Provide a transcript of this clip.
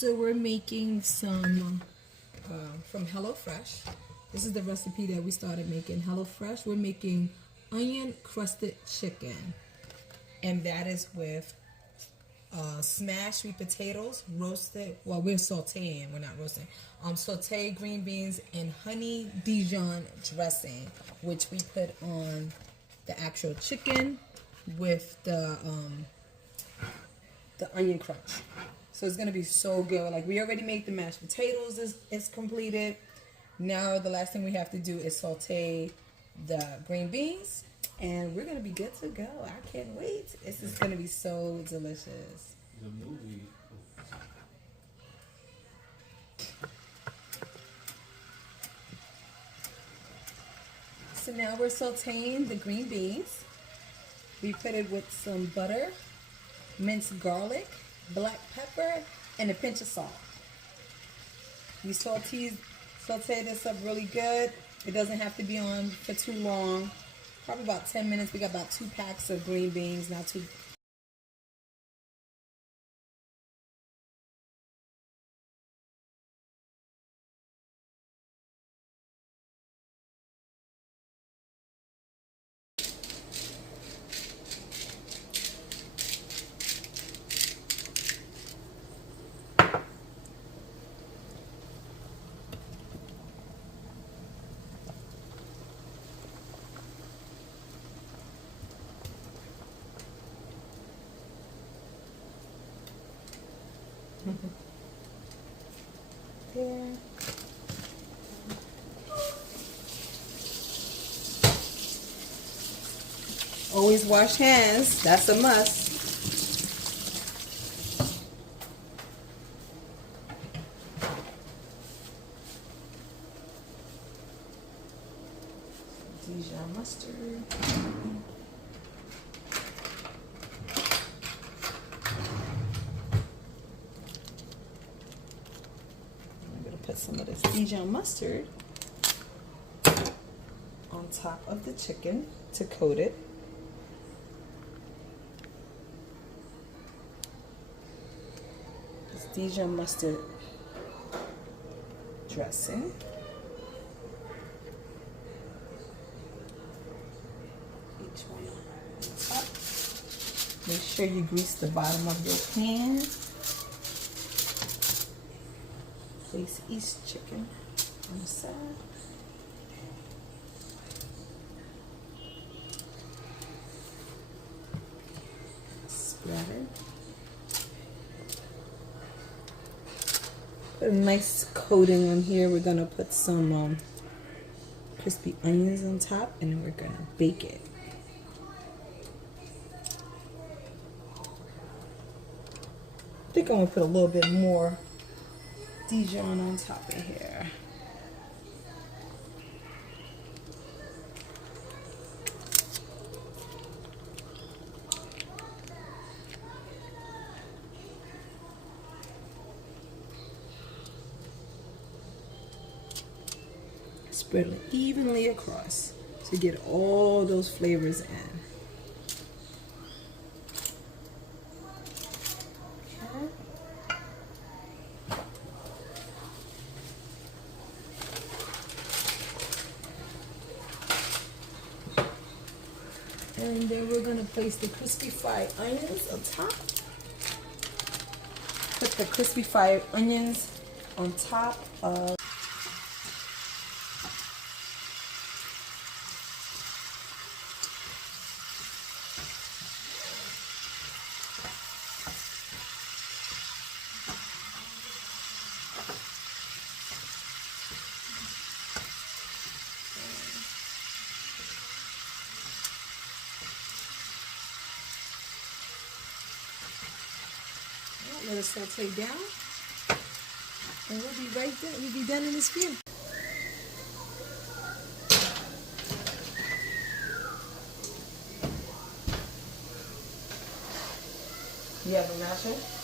So we're making some from HelloFresh. This is the recipe that we started making. HelloFresh. We're making onion-crusted chicken, and that is with smashed sweet potatoes, roasted. Well, we're sautéing. We're not roasting. Sautéed green beans and honey Dijon dressing, which we put on the actual chicken with the onion crunch. So it's gonna be so good. Like, we already made the mashed potatoes is completed. Now the last thing we have to do is saute the green beans, and we're gonna be good to go. I can't wait. This is gonna be so delicious. The movie. So now we're sauteing the green beans. We put it with some butter, minced garlic, black pepper, and a pinch of salt. We saute this up really good. It doesn't have to be on for too long. Probably about 10 minutes. We got about 2 packs of green beans, not too. There. Always wash hands. That's a must. Dijon mustard. Put some of this Dijon mustard on top of the chicken to coat it. This Dijon mustard dressing. Each one on top. Make sure you grease the bottom of your pan. Place each chicken on the side. Splatter. Put a nice coating on here. We're gonna put some crispy onions on top, and then we're gonna bake it. I think I'm gonna put a little bit more Dijon on top of here. Spread it evenly across to get all those flavors in. And then we're going to place the crispy fried onions on top. Put the crispy fried onions on top of let it saute down, and we'll be right there. We'll be done in this few. You have a masher?